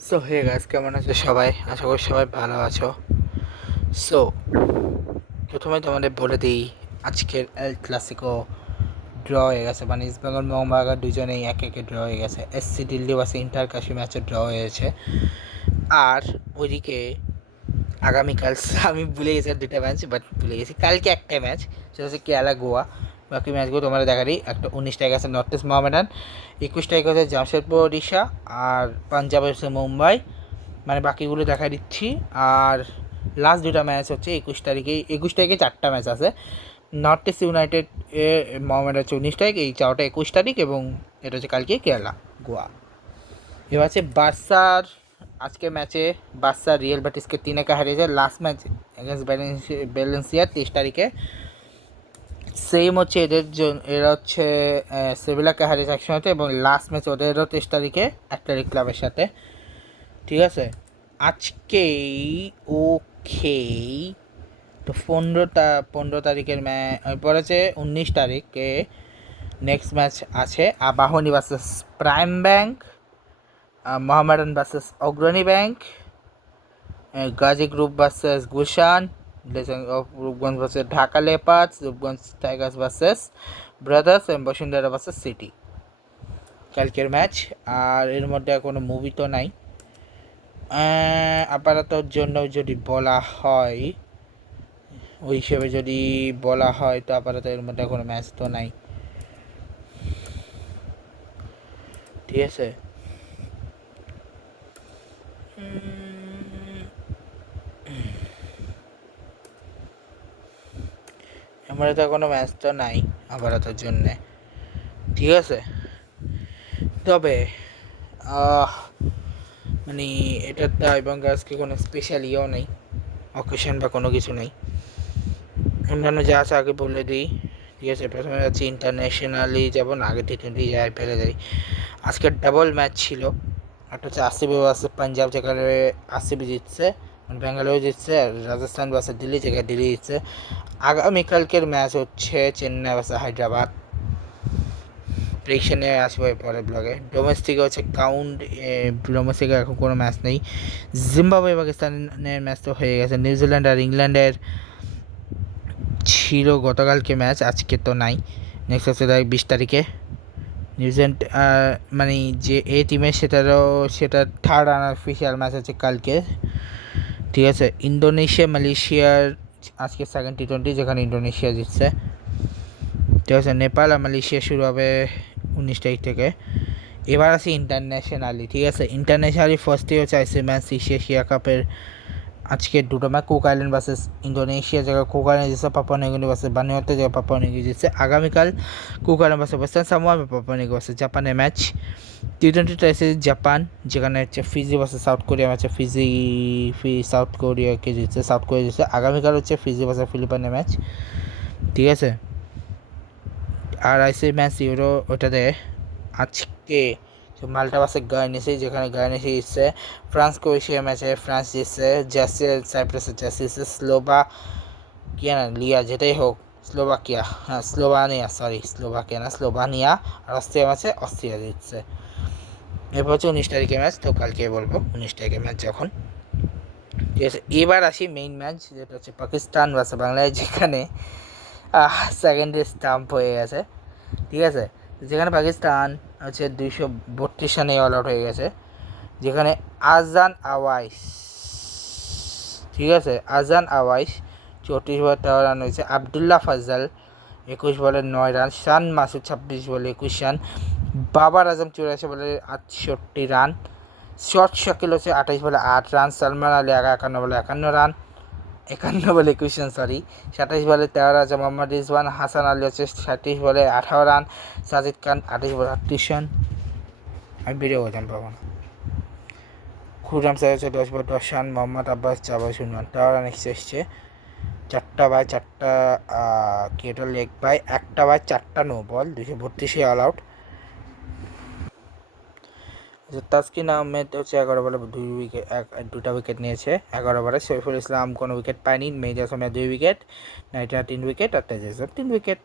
So hey guys, কেমন আছো সবাই? আশা করি সবাই ভালো আছো। সো প্রথমে তোমাদের বলে দিই, আজকের এল ক্লাসিকো ড্র হয়ে গেছে। মানে ইস্ট বেঙ্গল মোহনবাগান দুজনেই এক একে ড্র হয়ে গেছে। এসসি দিল্লি ভার্সেস ইন্টার কাশি ম্যাচও ড্র হয়েছে। আর ওইদিকে আগামীকাল আমি ভুলে গেছি আর দুটা ম্যাচ, বাট ভুলে গেছি কালকে একটা ম্যাচ, সেটা হচ্ছে কেরালা গোয়া। বাকি ম্যাচগুলো তোমরা দেখারই। একটা 19 তারিখ আছে নর্থ ইস্ট মোহামেডান, 21 তারিখ আছে জামশেদপুর ওড়িশা, আর পাঞ্জাব হচ্ছে মুম্বাই। মানে বাকিগুলো দেখা দিচ্ছি। আর লাস্ট দুটা ম্যাচ হচ্ছে 21 তারিখে 4টা ম্যাচ আছে। নর্থ ইস্ট ইউনাইটেড এ মোহামেডান হচ্ছে 19 তারিখ, এই চারটা 21 তারিখ, এবং এটা হচ্ছে কালকে কেরালা গোয়া। এবার হচ্ছে বার্সার আজকে ম্যাচে বার্সা রিয়েল ব্যাটিসকে 3-1 হারিয়েছে। লাস্ট ম্যাচ এগেন্স্ট ব্যালেন্সিয়া 23 তারিখে। সেম হচ্ছে এদের জন্য, এরা হচ্ছে সেভিলাকে হারিয়েছে একসঙ্গে, এবং লাস্ট ম্যাচ ওদেরও 23 তারিখে একটা ক্লাবের সাথে। ঠিক আছে, আজকেই ওকে। তো 15 তারিখের ম্যাচ পরে আছে 19 তারিখে। নেক্সট ম্যাচ আছে Abahani versus Prime Bank, Mohammedan versus Agrani Bank, Gazi Group versus Gulshan, Rupganj versus Dhaka Leopards, Rupganj Tigers versus Brothers, এবং বসুন্ধরা ভার্সেস সিটি কালকের ম্যাচ। আর এর মধ্যে কোনো মুভি তো নাই আপাততর জন্য। যদি বলা হয় ওই হিসেবে যদি বলা হয়, তো আপাতত এর মধ্যে কোনো ম্যাচ তো নাই। ঠিক আছে, এর তো কোনো ম্যাচ তো নাই আপাততর জন্যে। ঠিক আছে, তবে মানে এটার তো এবং আজকে কোনো স্পেশাল ইয়েও নেই, অকেশন বা কোনো কিছু নেই। অন্যান্য যা আছে আগে বলে দিই। ঠিক আছে, প্রথমে যাচ্ছি ইন্টারন্যাশনালি যাব না, আগে টি20 যাই ফেলে যাই। আজকের ডাবল ম্যাচ ছিল। একটা হচ্ছে আরসিবি ভার্সেস পাঞ্জাব, যেখানে আরসিবি জিতছে, ব্যাঙ্গালোর জিতছে। আর রাজস্থান ভার্সেস দিল্লি, যেখানে দিল্লি জিতছে। আগামীকালকের ম্যাচ হচ্ছে চেন্নাই ভার্সেস হায়দ্রাবাদ। প্রেডিকশনে আসবে পরে ব্লগে। ডোমেস্টিকে হচ্ছে ডোমেস্টিকে এখন কোনো ম্যাচ নেই। জিম্বাবুয়ে পাকিস্তানের ম্যাচ তো হয়ে গেছে। নিউজিল্যান্ড আর ইংল্যান্ডের ছিল গতকালকে ম্যাচ, আজকে তো নাই। নেক্সট হচ্ছে 20 তারিখে নিউজিল্যান্ড, মানে যে এ টিমের সেটা থার্ড আনঅফিসিয়াল ম্যাচ আছে কালকে। ঠিক আছে, ইন্দোনেশিয়া মালয়েশিয়ার আজকে সেকেন্ড টি20, যেখানে ইন্দোনেশিয়া জিতছে। ঠিক আছে, নেপাল আর মালয়েশিয়া শুরু হবে 19 তারিখ থেকে। এবার আসি ইন্টারন্যাশনালি। ঠিক আছে, ইন্টারন্যাশনালি ফার্স্টে হচ্ছে আইসি ম্যাচ এশিয়া কাপের আজকে দুটো match. Cook island versus Indonesia, জায়গায় কুক আইল্যান্ড জিতছে। পাপুয়া নিউগিনি ভার্সেস বানুয়াতু, জায়গায় পাপুয়া নিউগিনি জিতছে। আগামীকাল cook island versus western Samoa, Papua New Guinea versus জাপানের ম্যাচ। টি20টা এসে জাপান, যেখানে হচ্ছে ফিজি ভার্সেস সাউথ কোরিয়া ম্যাচে সাউথ কোরিয়াকে জিতছে, সাউথ কোরিয়া জিতছে। আগামীকাল হচ্ছে ফিজি ভার্সেস ফিলিপাইনের ম্যাচ। ঠিক আছে, আর আইসি ম্যাচ ইউরো ওটাতে আজকে মাল্টা ভার্সেস গার্নেসি, যেখানে গার্নেসি জিতছে। ফ্রান্স ক্রোয়েশিয়া ম্যাচে ফ্রান্স জিতছে। সাইপ্রাসের জার্সি জিতছে। স্লোভাকিয়া না লিয়া, যেটাই হোক, স্লোভাকিয়া, হ্যাঁ স্লোভাকিয়া না স্লোভানিয়া। আর অস্ট্রিয়া ম্যাচে অস্ট্রিয়া জিতছে। এরপর হচ্ছে 19 তারিখের ম্যাচ, তো কালকে বলবো 19 তারিখের ম্যাচ যখন। ঠিক আছে, এবার আসি মেইন ম্যাচ, যেটা হচ্ছে পাকিস্তান ভার্সেস বাংলাদেশ, যেখানে সেকেন্ডে স্টাম্প হয়ে গেছে। ঠিক আছে, যেখানে পাকিস্তান হচ্ছে 232 রানে অল আউট হয়ে গেছে। যেখানে আজান আওয়াইশ, ঠিক আছে, আজান আওয়াইশ 34 বলে 13 রান হয়েছে। আবদুল্লাহ ফাজল 21 বলে 9 রান। শান মাসুদ 26 বলে 21 রান। বাবার আজম 84 বলে 68 রান। শর্ট শাকিল হচ্ছে 28 বলে 8 রান। সালমান আলী 51 বলে 51 রান, 51 বলে 21 রান, সরি। 27 বলে 13 রান আছে মোহাম্মদ রিজওয়ান। হাসান আলী হচ্ছে 37 বলে 18 রান। সাজিদ খান 28 বলে 38 রান। আমি ভিডিও বোঝান পাবো না। খুররাম স্যার হচ্ছে 10 বলে 10 রান। মোহাম্মদ আব্বাস 4 বলে 0 রান। 13 রান এসছে 4টা কেটল leg bye 1/4 no ball, 232 all out. Taskin Ahmed হচ্ছে 11 বলে 2টা উইকেট নিয়েছে 11 ওভারে। শরীফুল ইসলাম কোনো উইকেট পায়নি। মেহেদী হাসান 2 উইকেট, নাইটা 3 উইকেট, আর তেজ 3 উইকেট।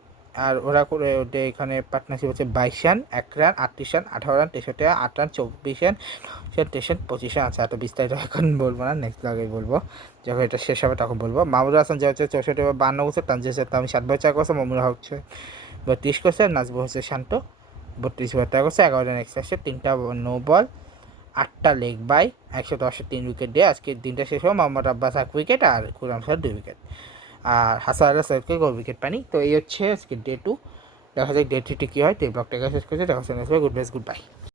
আর ওরা করে ওদের এখানে পার্টনারশিপ হচ্ছে 22 run, 1 run, 38 run, 18 run, 63 run, 8 run, 24 run, 23 run, 25 run. আচ্ছা, এত বিস্তারিত এখন বলবো না, নেক্সট ব্লগে বলবো, যখন এটা শেষ হবে তখন বলবো। মাহমুদুল হাসান যে হচ্ছে 64 বা 52 করছে, তানজিদ আমি 7 বল 4 করছে, মমিনুল হক 32 করছে, নাজবুল হোসেন শান্ত 32 বল 3 করছে, 11 রান এক্সট্রা, 3টা নো বল, 8টা লেগ বাই, 110-এ 3 উইকেট দিয়ে আজকে দিনটা শেষ হবে। মোহাম্মদ আব্বাস 1 উইকেট আর খুররাম শাহ 2 উইকেট, আর হাসান আল্লাহ সৈয়দকে গোল উইকেট পানি। তো এই হচ্ছে আজকে ডে 2। দেখা যাক ডে 3 কী হয়। তো এই ব্লগটাকে শেষ করছে। দেখা হচ্ছে গুড বাই।